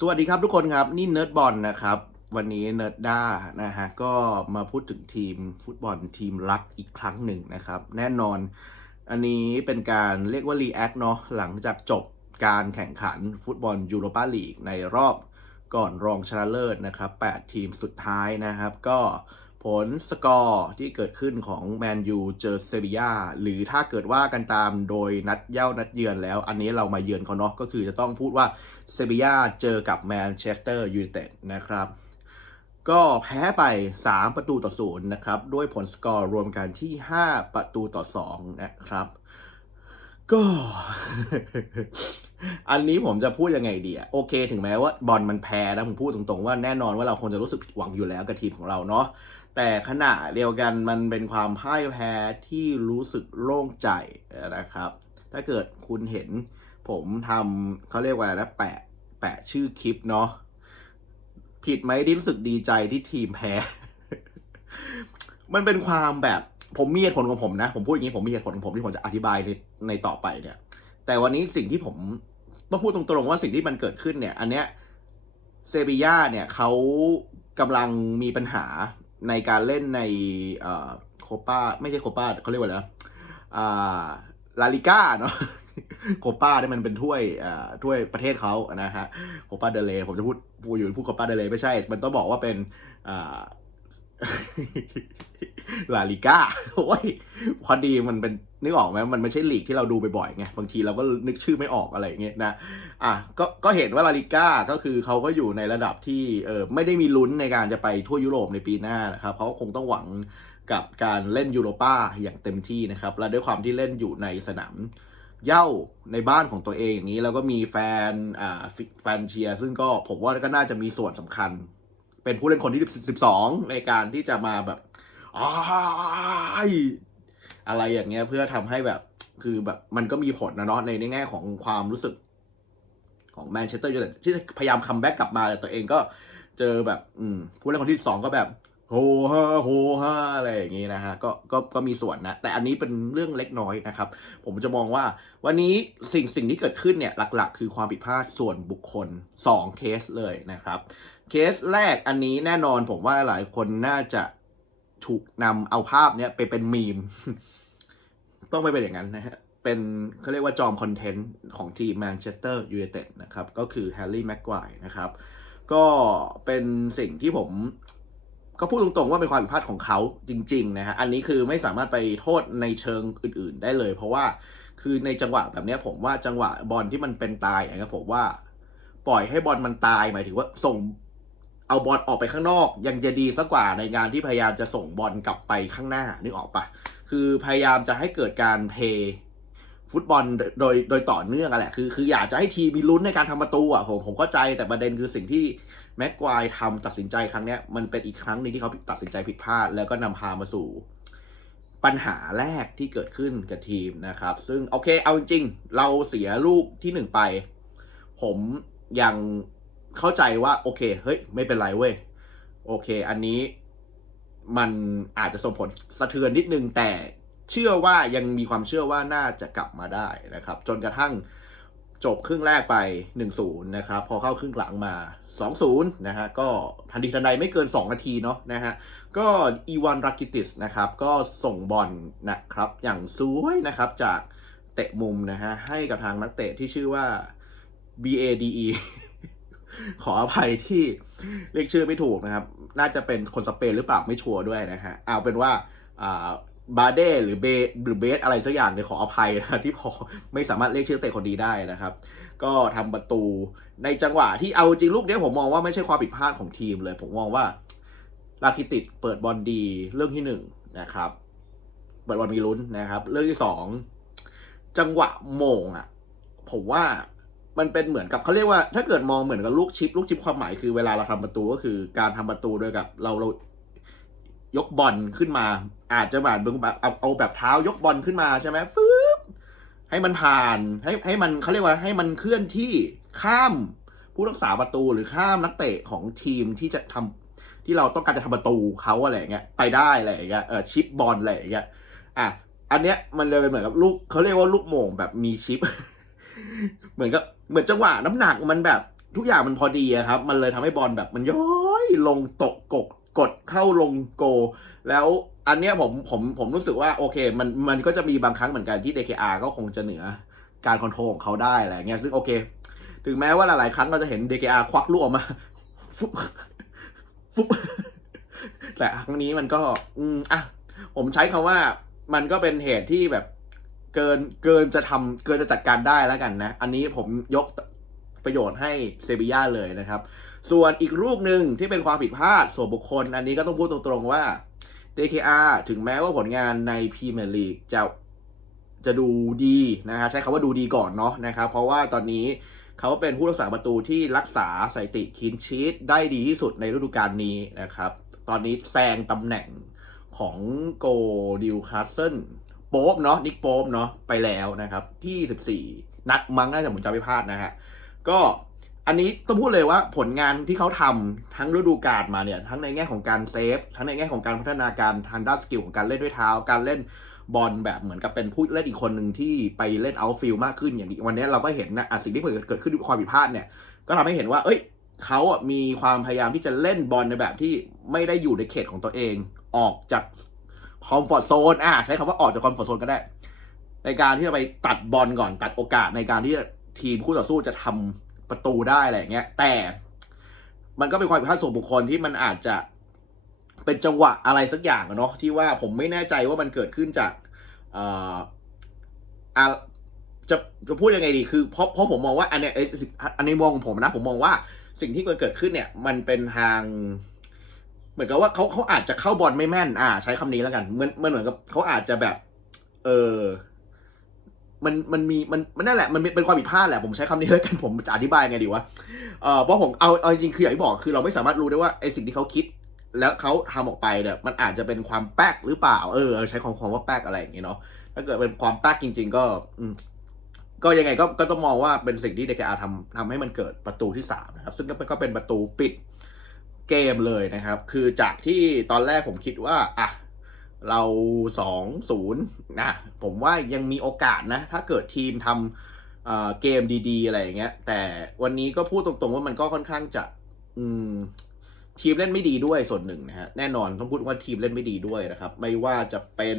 สวัสดีครับทุกคนครับ นี่เนิร์ดบอลนะครับ วันนี้เนิร์ดด้านะฮะก็มาพูดถึงทีมฟุตบอลทีมรักอีกครั้งหนึ่งนะครับ แน่นอน อันนี้เป็นการเรียกว่ารีแอคเนาะหลังจากจบการแข่งขันฟุตบอลยูโรปาลีกในรอบก่อนรองชนะเลิศนะครับ 8 ทีมสุดท้ายนะครับ ก็ ผลสกอร์ที่เกิดขึ้นของแมนยูเจอเซบียาหรือถ้าเกิดว่ากันตามโดยนัดเย่านัดเยือนแล้ว อันนี้เรามาเยือนเขาเนาะก็คือจะต้องพูดว่าเซบียาเจอกับแมนเชสเตอร์ยูไนเต็ดนะครับ ก็แพ้ไป 3 ประตูต่อศูนย์นะครับ ด้วยผลสกอร์รวมกันที่ 5 ประตูต่อ 2 นะครับ ก็ อันนี้ผมจะพูดยังไงดีอะโอเค ถึงแม้ว่าบอลมันแพ้นะผมพูดตรงๆว่าแน่นอนว่าเราคงจะรู้สึกผิดหวังอยู่แล้วกับทีมของเราเนาะ แต่ขณะเดียวกันมันเป็นความพ่ายแพ้ที่รู้สึกโล่งใจนะครับ ถ้าเกิดคุณเห็นผมทำเขาเรียกว่าอะไรนะแปะแปะชื่อคลิปเนาะผิดไหมที่รู้สึกดีใจที่ทีมแพ้ มันเป็นความแบบผมมีเหตุผลของผมนะ ผมพูดอย่างนี้ผมมีเหตุผลของผมที่ผมจะอธิบายในในต่อไปเนี่ย แต่วันนี้สิ่งที่ผมต้องพูดตรงๆว่าสิ่งที่มันเกิดขึ้นเนี่ย อันเนี้ยเซบีย่าเนี่ยเขากำลังมีปัญหา ในการเล่นในโคปาไม่ใช่โคปาเขาเรียกว่าอะไรลาลิก้าเนาะโคปาเนี่ยมันเป็นถ้วยถ้วยประเทศเขานะฮะโคปาเดเลผมจะพูดพูดอยู่พูดโคปาเดเลไม่ใช่ มันต้องบอกว่าเป็น ลาลิก้าโอ้ยพอดีมันเป็นนึกออกไหมมันไม่ใช่ลีกที่เราดูบ่อยๆไงบางทีเราก็นึกชื่อไม่ออกอะไรอย่างเงี้ยนะอะก็ก็เห็นว่าลาลิก้าก็คือเขาก็อยู่ในระดับที่เออไม่ได้มีลุ้นในการจะไปทั่วยุโรปในปีหน้านะครับเขาคงต้องหวังกับการเล่นยูโรป้าอย่างเต็มที่นะครับ และด้วยความที่เล่นอยู่ในสนามเย้าในบ้านของตัวเองอย่างนี้ แล้วก็มีแฟนอ่าแฟนเชียร์ซึ่งก็ผมว่าก็น่าจะมีส่วนสำคัญ เป็นผู้เล่นคนที่สิบสองในการที่จะมาแบบออะไรอย่างเงี้ยเพื่อทำให้แบบคือแบบมันก็มีผลนะเนาะในในแง่ของความรู้สึก ของแมนเชสเตอร์ยูไนเต็ดที่พยายามคัมแบ็กกลับมาแต่ตัวเองก็เจอแบบ อืมผู้เล่นคนที่สองก็แบบโฮฮาโฮฮาอะไรอย่างงี้นะฮะก็ก็ก็มีส่วนนะ แต่อันนี้เป็นเรื่องเล็กน้อยนะครับ ผมจะมองว่า วันนี้สิ่งสิ่งที่เกิดขึ้นเนี่ยหลัก ๆ คือความผิดพลาดส่วนบุคคล 2 เคสเลยนะครับ เคสแรกอันนี้แน่นอนผมว่าหลายคนน่าจะถูกนำเอาภาพเนี้ยไปเป็นมีม ต้องไม่เป็นอย่างนั้นนะฮะ เป็นเขาเรียกว่าจอมคอนเทนต์ของทีมแมนเชสเตอร์ยูไนเต็ดนะครับ ก็คือแฮร์รี่แม็กควายนะครับ ก็เป็นสิ่งที่ผม ก็พูดตรงๆว่าเป็นความผิดพลาดของเขาจริงๆนะฮะ อันนี้คือไม่สามารถไปโทษในเชิงอื่น ๆ ได้เลย เพราะว่าคือในจังหวะแบบนี้ผมว่าจังหวะบอลที่มันเป็นตายอย่างเงี้ยผมว่า ปล่อยให้บอลมันตายหมายถึงว่าส่ง เอาบอลออกไปข้างนอก ยังจะดีสักกว่าในงานที่พยายามจะส่งบอลกลับไปข้างหน้านึกออกปะคือพยายามจะให้เกิดการเพย์ฟุตบอลโดยโดยต่อเนื่องอะแหละคือคืออยากจะให้ทีมมีลุ้นในการทำประตูอะผมผมเข้าใจแต่ประเด็นคือสิ่งที่แม็กควายทำตัดสินใจครั้งเนี้ยมันเป็นอีกครั้งหนึ่งที่เขาตัดสินใจผิดพลาด แล้วก็นำพามาสู่ปัญหาแรกที่เกิดขึ้นกับทีมนะครับ ซึ่งโอเคเอาจริง เราเสียลูกที่หนึ่งไป ผมยัง เข้าใจว่าโอเค เฮ้ย ไม่เป็นไรเว้ย โอเค อันนี้มันอาจจะส่งผลสะเทือนนิดนึง แต่เชื่อว่ายังมีความเชื่อว่าน่าจะกลับมาได้นะครับ จนกระทั่งจบครึ่งแรกไป 1-0 นะครับ พอเข้าครึ่งหลังมา 2-0 นะฮะ ก็ทันทีทันใดไม่เกิน 2 นาทีเนาะนะฮะ ก็อีวานรากิติสนะครับ ก็ส่งบอลนะครับ อย่างสวยนะครับจากเตะมุมนะฮะ ให้กับทางนักเตะที่ชื่อว่า BADE ขออภัยที่เรียกชื่อไม่ถูกนะครับ น่าจะเป็นคนสเปนหรือเปล่าไม่ชัวร์ด้วยนะฮะเอาเป็นว่าบาเดหรือเบหรือเบสอะไรสักอย่างเนี่ยขออภัยนะที่พอไม่สามารถเรียกชื่อเตะคนดีได้นะครับ ก็ทำประตูในจังหวะที่เอาจริงลูกเนี้ยผมมองว่าไม่ใช่ความผิดพลาดของทีมเลย ผมมองว่าลาคิติดเปิดบอลดีเรื่องที่หนึ่งนะครับเปิดบอลมีลุ้นนะครับ เรื่องที่สองจังหวะโมงอะ ผมว่า มันเป็นเหมือนกับเขาเรียกว่า ถ้าเกิดมองเหมือนกับลูกชิป ลูกชิปความหมายคือเวลาเราทำประตูก็คือการทำประตูโดยกับเราเรายกบอลขึ้นมา อาจจะแบบแบบเอาเอาแบบเท้ายกบอลขึ้นมาใช่ไหมฟึ๊บให้มันผ่านให้ให้มันเขาเรียกว่าให้มันเคลื่อนที่ข้ามผู้รักษาประตูหรือข้ามนักเตะของทีมที่จะทำที่เราต้องการจะทำประตูเขาอะไรเงี้ยไปได้อะไรเงี้ยเออชิปบอลอะไรเงี้ยอะอันเนี้ยมันเลยเป็นเหมือนกับลูกเขาเรียกว่าลูกโมงแบบมีชิป เหมือนกับเหมือนจังหวะน้ำหนักมันแบบ ทุกอย่างมันพอดีอะครับ มันเลยทำให้บอลแบบมันย้อยลงตกกกกดเข้าลงโก แล้วอันเนี้ยผมผมผมรู้สึกว่าโอเค มันมันก็จะมีบางครั้งเหมือนกันที่ DKR ก็คงจะเหนือการคอนโทรลของเขาได้อะไรเงี้ยซึ่งโอเค ถึงแม้ว่าหลายๆครั้งเราจะเห็น DKR ควักลูกออกมาฟุบฟุบแต่ครั้งนี้มันก็ อืมอะผมใช้คำว่ามันก็เป็นเหตุที่แบบ เกินเกินจะทำเกินจะจัดการได้แล้วกันนะ อันนี้ผมยกประโยชน์ให้เซบีย่าเลยนะครับ ส่วนอีกลูกหนึ่งที่เป็นความผิดพลาดส่วนบุคคล อันนี้ก็ต้องพูดตรงๆว่า DKR ถึงแม้ว่าผลงานในพรีเมียร์ลีกจะจะดูดีนะฮะใช้คำว่าดูดีก่อนเนาะนะครับ เพราะว่าตอนนี้เขาเป็นผู้รักษาประตูที่รักษาสถิติคินชีตได้ดีที่สุดในฤดูกาลนี้นะครับ ตอนนี้แซงตำแหน่งของโกดิวคาสเซิล โป๊บเนาะนิกโป๊บเนาะไปแล้วนะครับที่ 14 นัดมั้งน่าจะผมจำไม่พลาดนะฮะก็อันนี้ต้องพูดเลยว่าผลงานที่เขาทำทั้งฤดูกาลมาเนี่ยทั้งในแง่ของการเซฟ ทั้งในแง่ของการพัฒนาการทางด้านสกิลของการเล่นด้วยเท้า การเล่นบอลแบบเหมือนกับเป็นผู้เล่นอีกคนหนึ่งที่ไปเล่นเอาฟิลมากขึ้นอย่างนี้วันนี้เราก็เห็นนะอะสิ่งที่เกิดเกิดขึ้นด้วยความผิดพลาดเนี่ยก็ทำให้เห็นว่า เอ้ยเขาอะมีความพยายามที่จะเล่นบอลในแบบที่ไม่ได้อยู่ในเขตของตัวเอง ออกจาก คอมฟอร์ทโซนอะใช้คำว่าออกจากคอมฟอร์ทโซนก็ได้ ในการที่จะไปตัดบอลก่อนตัดโอกาสในการที่ทีมคู่ต่อสู้จะทำประตูได้อะไรอย่างเงี้ย แต่มันก็เป็นความผิดพลาดส่วนบุคคลที่มันอาจจะเป็นจังหวะอะไรสักอย่างเนาะที่ว่าผมไม่แน่ใจว่ามันเกิดขึ้นจากเอ่ออะจะจะพูดยังไงดีคือเพราะเพราะผมมองว่าอันเนี้ยไอสิขันในมองของผมนะ ผมมองว่าสิ่งที่เกิดขึ้นเนี่ย มันเป็นทาง เหมือนกับว่าเขาเขาอาจจะเข้าบอลไม่แม่น อ่า ใช้คำนี้แล้วกันเหมือนมันเหมือนกับเขาอาจจะแบบ เออมันมันมีมันมันนั่นแหละมันเป็นความผิดพลาดแหละผมใช้คำนี้แล้วกันผมจะอธิบายไงดีวะเออเพราะผมเอาเอาจริงคืออย่างที่บอกคือเราไม่สามารถรู้ได้ว่าไอสิ่งที่เขาคิด แล้วเขาทำออกไปเนี่ยมันอาจจะเป็นความแป๊กหรือเปล่า เออ ใช้ของความว่าแป๊กอะไรอย่างเงี้เนาะถ้าเกิดเป็นความแป๊กจริง ๆ ก็อืมก็ยังไงก็ก็ต้องมองว่าเป็นสิ่งที่เดกอาทำทำให้มันเกิดประตูที่สามนะครับ ซึ่งก็ก็เป็นประตูปิด เกมเลยนะครับ คือจากที่ตอนแรกผมคิดว่าอะเราสองศูนย์นะผมว่ายังมีโอกาสนะ ถ้าเกิดทีมทำเอ่อเกมดีๆ อะไรอย่างเงี้ย แต่วันนี้ก็พูดตรงๆว่ามันก็ค่อนข้างจะอืมทีมเล่นไม่ดีด้วยส่วนหนึ่งนะฮะแน่นอนต้องพูดว่าทีมเล่นไม่ดีด้วยนะครับ ไม่ว่าจะเป็น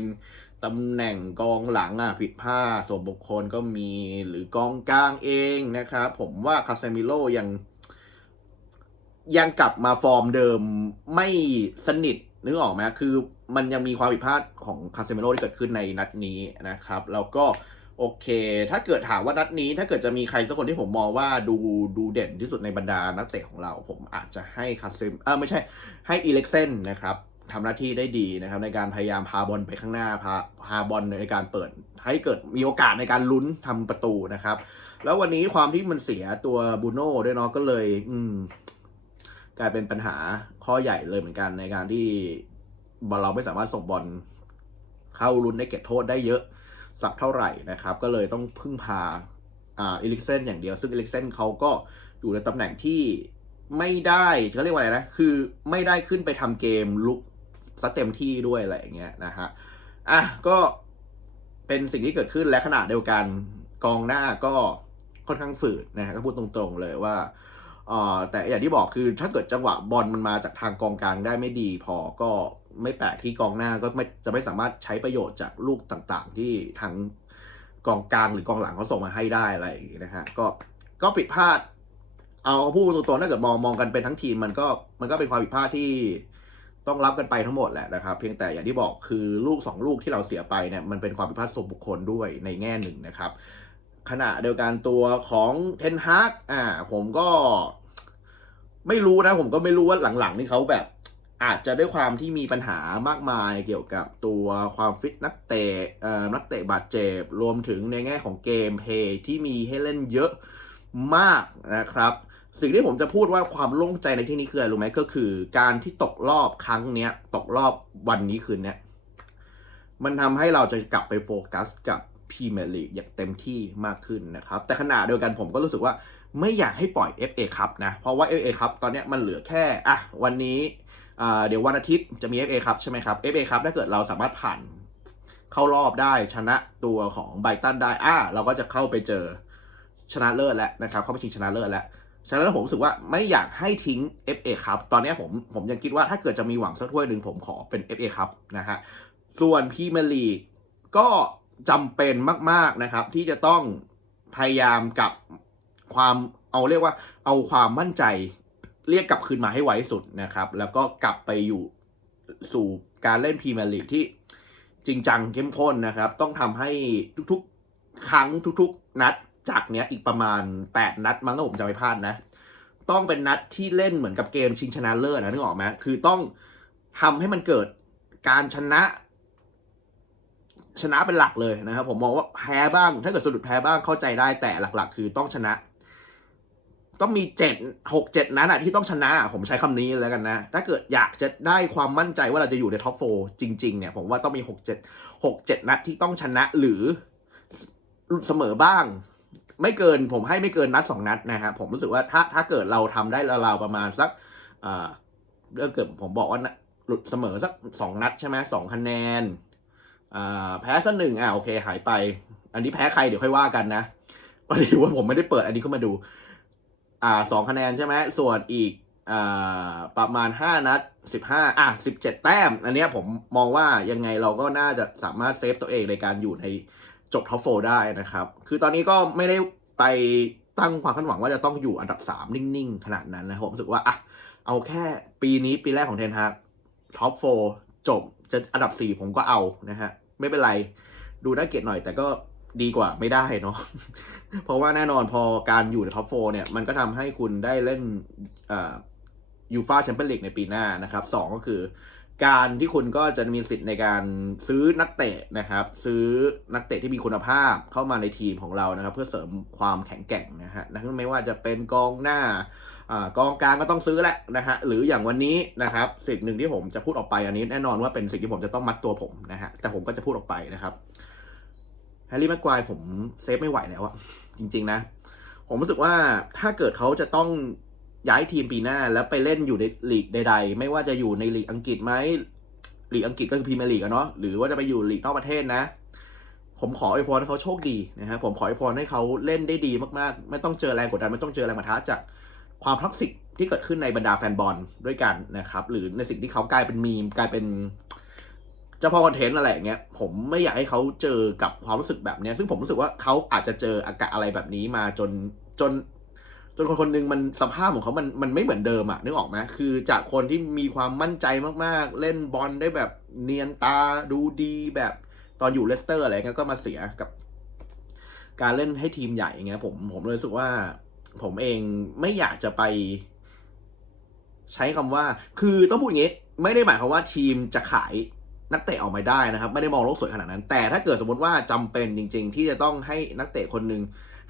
ตำแหน่งกองหลังอะผิดพลาดส่วนบุคคลก็มีหรือกองกลางเองนะครับผมว่าคาเซมิโลยัง ยังกลับมาฟอร์มเดิมไม่สนิทนึกออกไหมคือมันยังมีความผิดพลาดของคาเซมิโลที่เกิดขึ้นในนัดนี้นะครับแล้วก็โอเค ถ้าเกิดถามว่านัดนี้ ถ้าเกิดจะมีใครสักคนที่ผมมองว่าดูดูเด่นที่สุดในบรรดานักเตะของเรา ผมอาจจะให้คาเซมเออไม่ใช่ให้อีเล็กเซนนะครับทำหน้าที่ได้ดีนะครับในการพยายามพาบอลไปข้างหน้าพาพาบอลในการเปิด ให้เกิดมีโอกาสในการลุ้นทำประตูนะครับ แล้ววันนี้ความที่มันเสียตัวบูโน่ด้วยเนาะก็เลย อืม กลายเป็นปัญหาข้อใหญ่เลยเหมือนกันในการที่บอลเราไม่สามารถส่งบอลเข้าลุ้นได้เก็บโทษได้เยอะสักเท่าไหร่นะครับ ก็เลยต้องพึ่งพาอ่าอิลิกเซนอย่างเดียว ซึ่งอิลิกเซนเขาก็อยู่ในตำแหน่งที่ไม่ได้เขาเรียกว่าอะไรนะ คือไม่ได้ขึ้นไปทำเกมลุกซะเต็มที่ด้วยอะไรอย่างเงี้ยนะฮะอะก็เป็นสิ่งที่เกิดขึ้นและขณะเดียวกันกองหน้าก็ค่อนข้างฝืดนะฮะก็พูดตรงๆเลยว่า แต่อย่างที่บอกคือถ้าเกิดจังหวะบอลมันมาจากทางกองกลางได้ไม่ดีพอก็ไม่แปลกที่กองหน้าก็ไม่จะไม่สามารถใช้ประโยชน์จากลูกต่างๆ ที่ทางกองกลางหรือกองหลังเขาส่งมาให้ได้อะไรอย่างงี้นะฮะก็ก็ผิดพลาด เอาพูดตรงๆถ้าเกิดมองมองกันเป็นทั้งทีมมันก็มันก็เป็นความผิดพลาดที่ต้องรับกันไปทั้งหมดแหละนะครับ เพียงแต่อย่างที่บอกคือลูกสองลูกที่เราเสียไปเนี่ยมันเป็นความผิดพลาดส่วนบุคคลด้วยในแง่หนึ่งนะครับ ขณะเดียวกันตัวของเทนฮากอ่าผมก็ ไม่รู้นะผมก็ไม่รู้ว่าหลังๆนี่เขาแบบ อาจจะด้วยความที่มีปัญหามากมายเกี่ยวกับตัวความฟิตนักเตะเอ่อนักเตะบาดเจ็บรวมถึงในแง่ของเกมเพย์ที่มีให้เล่นเยอะมากนะครับ สิ่งที่ผมจะพูดว่าความโล่งใจในที่นี้คืออะไรรู้ไหมก็คือ การที่ตกรอบครั้งเนี้ยตกรอบวันนี้คืนเนี้ยมันทำให้เราจะกลับไปโฟกัสกับพรีเมียร์ลีกอย่างเต็มที่มากขึ้นนะครับ แต่ขณะเดียวกันผมก็รู้สึกว่า ไม่อยากให้ปล่อย FA ครับนะ เพราะว่า FA ครับตอนนี้มันเหลือแค่อะวันนี้เดี๋ยววันอาทิตย์จะมี FA ครับใช่ไหมครับ FA ครับถ้าเกิดเราสามารถผ่านเข้ารอบได้ชนะตัวของไบตันได้อะเราก็จะเข้าไปเจอชนะเลิศแล้วนะครับ เข้าไปชิงชนะเลิศแล้วฉะนั้นผมรู้สึกว่าไม่อยากให้ทิ้ง FA ครับตอนนี้ผมผมยังคิดว่าถ้าเกิดจะมีหวังสักถ้วยหนึ่งผมขอเป็น FA ครับนะฮะส่วนพีเมลีกก็จำเป็นมาก ๆนะครับ ที่จะต้องพยายามกับ ความเอาเรียกว่าเอาความมั่นใจเรียกกลับคืนมาให้ไวสุดนะครับ แล้วก็กลับไปอยู่สู่การเล่นพรีเมียร์ลีกที่จริงจังเข้มข้นนะครับ ต้องทำให้ทุกๆ ครั้งทุกๆ นัดจากเนี้ยอีกประมาณ 8 นัดมั้งถ้าผมจะไม่พลาดนะ ต้องเป็นนัดที่เล่นเหมือนกับเกมชิงชนะเลิศนะนึกออกไหมคือต้องทำให้มันเกิดการชนะ ชนะเป็นหลักเลยนะครับ ผมมองว่าแพ้บ้าง ถ้าเกิดสะดุดแพ้บ้างเข้าใจได้แต่หลัก ๆ คือต้องชนะ ต้องมีเจ็ดหกเจ็ดนัดอะที่ต้องชนะ ผมใช้คำนี้แล้วกันนะ ถ้าเกิดอยากจะได้ความมั่นใจว่าเราจะอยู่ในท็อปโฟจริง ๆ เนี่ย ผมว่าต้องมีหกเจ็ดหกเจ็ดนัดที่ต้องชนะหรือเสมอบ้าง ไม่เกินผมให้ไม่เกินนัดสองนัดนะครับผมรู้สึกว่าถ้าถ้าเกิดเราทำได้ราวๆประมาณสักอ่าเรื่องเกิดผมบอกว่าหลุดเสมอสักสองนัดใช่ไหมสองคะแนนอ่าแพ้สักหนึ่งอ่าโอเค หายไป อันนี้แพ้ใครเดี๋ยวค่อยว่ากันนะพอดีว่าผมไม่ได้เปิดอันนี้เข้ามาดู อ่าสองคะแนนใช่ไหมส่วนอีกอ่าประมาณห้านัดสิบห้าอะสิบเจ็ดแต้ม อันเนี้ยผมมองว่ายังไงเราก็น่าจะสามารถเซฟตัวเองในการอยู่ในจบท็อปโฟได้นะครับ คือตอนนี้ก็ไม่ได้ไปตั้งความคาดหวังว่าจะต้องอยู่อันดับสามนิ่ง ๆ ขนาดนั้นนะผมรู้สึกว่าอะเอาแค่ปีนี้ปีแรกของเทนฮากท็อปโฟจบจะอันดับสี่ผมก็เอานะฮะ ไม่เป็นไร ดูน่าเกลียดหน่อยแต่ก็ ดีกว่าไม่ได้เนาะ เพราะว่าแน่นอนพอการอยู่ในท็อปโฟเนี่ย มันก็ทำให้คุณได้เล่นยูฟาแชมเปี้ยนลีกในปีหน้านะครับสองก็คือ การที่คุณก็จะมีสิทธิ์ในการซื้อนักเตะนะครับ ซื้อนักเตะที่มีคุณภาพเข้ามาในทีมของเรานะครับ เพื่อเสริมความแข็งแกร่งนะฮะนะไม่ว่าจะเป็นกองหน้าอ่ากองกลางก็ต้องซื้อแหละนะฮะหรืออย่างวันนี้นะครับ สิ่งหนึ่งที่ผมจะพูดออกไปอันนี้แน่นอนว่าเป็นสิ่งที่ผมจะต้องมัดตัวผมนะฮะแต่ผมก็จะพูดออกไปนะครับ แฮร์รี่แม็กควายผมเซฟไม่ไหวแล้วอะจริง ๆ นะ ผมรู้สึกว่าถ้าเกิดเขาจะต้องย้ายทีมปีหน้าแล้วไปเล่นอยู่ในลีกใด ๆ ไม่ว่าจะอยู่ในลีกอังกฤษไหมลีกอังกฤษก็คือพรีเมียร์ลีกอะเนาะหรือว่าจะไปอยู่ลีกนอกประเทศนะ ผมขออวยพรให้เขาโชคดีนะฮะผมขออวยพรให้เขาเล่นได้ดีมากๆ ไม่ต้องเจอแรงกดดันไม่ต้องเจอแรงมาท้าจากความท็อกซิกที่เกิดขึ้นในบรรดาแฟนบอลด้วยกันนะครับ หรือในสิ่งที่เขากลายเป็นมีมกลายเป็น จ้าพ่อคอนเทนต์อะไรอย่างเงี้ยผมไม่อยากให้เขาเจอกับความรู้สึกแบบเนี้ยซึ่งผมรู้สึกว่าเขาอาจจะเจออากาศอะไรแบบนี้มาจนจน จนคนคนหนึ่งมันสภาพของเขามันมันไม่เหมือนเดิมอะนึกออกไหมคือจากคนที่มีความมั่นใจมากๆ เล่นบอลได้แบบเนียนตาดูดีแบบตอนอยู่เลสเตอร์อะไรเงี้ยก็มาเสียกับ การเล่นให้ทีมใหญ่อย่างเงี้ยผมผมเลยรู้สึกว่า ผมเองไม่อยากจะไป ใช้คำว่า คือต้องพูดอย่างงี้ ไม่ได้หมายความว่าทีมจะขาย นักเตะออกมาได้นะครับ ไม่ได้มองโลกสวยขนาดนั้น แต่ถ้าเกิดสมมติว่าจำเป็นจริง ๆ ที่จะต้องให้นักเตะคนหนึ่ง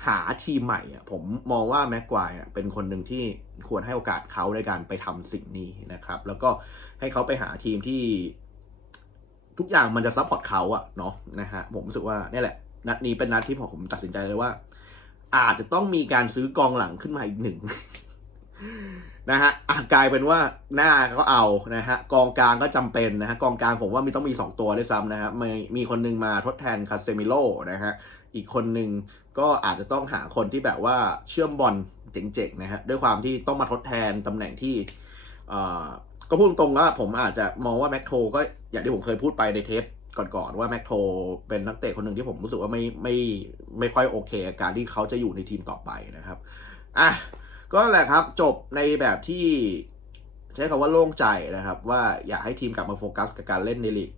หาทีมใหม่อะผมมองว่าแม็กควายเป็นคนหนึ่งที่ควรให้โอกาสเขาในการไปทำสิ่งนี้นะครับ แล้วก็ให้เขาไปหาทีมที่ ทุกอย่างมันจะซัพพอร์ตเขาอะเนาะนะฮะผมรู้สึกว่านี่แหละ นัดนี้เป็นนัดที่ผมตัดสินใจเลยว่า อาจจะต้องมีการซื้อกองหลังขึ้นมาอีกหนึ่ง นะฮะกลายเป็นว่าหน้าก็เอานะฮะกองกลางก็จำเป็นนะฮะกองกลางผมว่ามีต้องมี 2 ตัวด้วยซ้ำนะฮะมีมีคนหนึงมาทดแทนคาเซมิโลนะฮะอีกคนหนึ่งก็อาจจะต้องหาคนที่แบบว่าเชื่อมบอลเจ๋งๆนะฮะด้วยความที่ต้องมาทดแทนตำแหน่งที่อ่าก็พูดตรงๆว่าผมอาจจะมองว่าแม็กโทก็อย่างที่ผมเคยพูดไปในเทปก่อนๆว่าแม็กโทเป็นนักเตะคนหนึ่งที่ผมรู้สึกว่าไม่ไม่ไม่ค่อยโอเคกับการที่เขาจะอยู่ในทีมต่อไปนะครับอะ ก็แหละครับจบในแบบที่ใช้คำว่าโล่งใจนะครับ ว่าอยากให้ทีมกลับมาโฟกัสกับการเล่นในลีก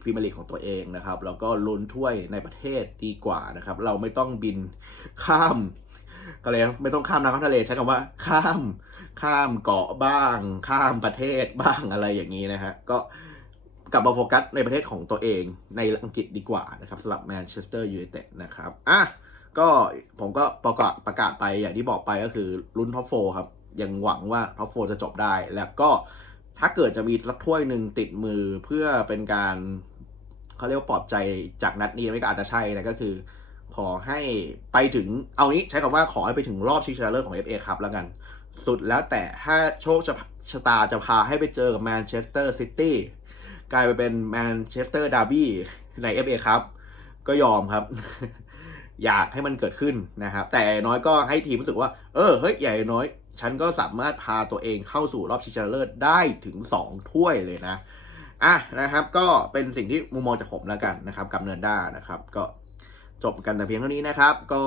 พรีเมียร์ลีกของตัวเองนะครับ แล้วก็ลุ้นถ้วยในประเทศดีกว่านะครับ เราไม่ต้องบินข้ามก็เลยไม่ต้องข้ามน้ำข้ามทะเลใช้คำว่า ข้ามข้ามเกาะบ้าง ข้ามประเทศบ้างอะไรอย่างนี้นะฮะก็กลับมาโฟกัสในประเทศของตัวเองในอังกฤษดีกว่านะครับสำหรับแมนเชสเตอร์ยูไนเต็ดนะครับอะ ก็ผมก็ประกาศประกาศไปอย่างที่บอกไปก็คือลุ้นท็อปโฟครับ ยังหวังว่าท็อปโฟจะจบได้ แล้วก็ถ้าเกิดจะมีสักถ้วยหนึ่งติดมือเพื่อเป็นการเขาเรียกว่าปลอบใจจากนัดนี้ไม่ก็อาจจะใช่นะก็คือ ขอให้ไปถึงเอานี้ใช้คำว่าขอให้ไปถึงรอบชิงชนะเลิศของ FA ครับแล้วกัน สุดแล้วแต่ถ้าโชคจะชะตาจะพาให้ไปเจอกับแมนเชสเตอร์ซิตี้กลายไปเป็นแมนเชสเตอร์ดาร์บี้ใน FA ครับ ก็ยอมครับ อยากให้มันเกิดขึ้นนะครับ แต่น้อยก็ให้ทีมรู้สึกว่า เออเฮ้ยใหญ่น้อย ฉันก็สามารถพาตัวเองเข้าสู่รอบชิงชนะเลิศได้ถึง 2 ถ้วยเลยนะอะนะครับก็เป็นสิ่งที่มุมมองจากผมแล้วกันนะครับกับเนินด้านะครับ ก็จบกันแต่เพียงเท่านี้นะครับ ก็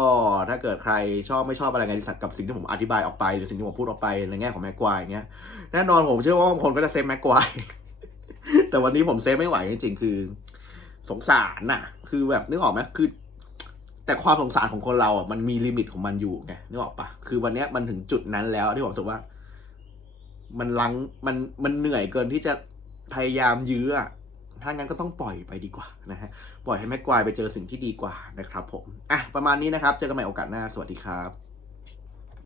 ถ้าเกิดใครชอบไม่ชอบอะไรกันกับสิ่งที่ผมอธิบายออกไป หรือสิ่งที่ผมพูดออกไปในแง่ของแม็กควายเงี้ยแน่นอนผมเชื่อว่าบางคนก็จะเซฟแม็กควายแต่วันนี้ผมเซฟไม่ไหวจริงๆคือ สงสารน่ะ คือแบบนึกออกไหมคือ แต่ความสงสารของคนเราอะมันมีลิมิตของมันอยู่ไงนึกออกปะคือวันเนี้ยมันถึงจุดนั้นแล้วที่ผมรู้สึกว่า มันลังมันมันเหนื่อยเกินที่จะพยายามยื้ออถ้างั้นก็ต้องปล่อยไปดีกว่านะฮะปล่อยให้แม็กควายไปเจอสิ่งที่ดีกว่านะครับผมอะประมาณนี้นะครับ เจอกันใหม่โอกาสหน้าสวัสดีครับ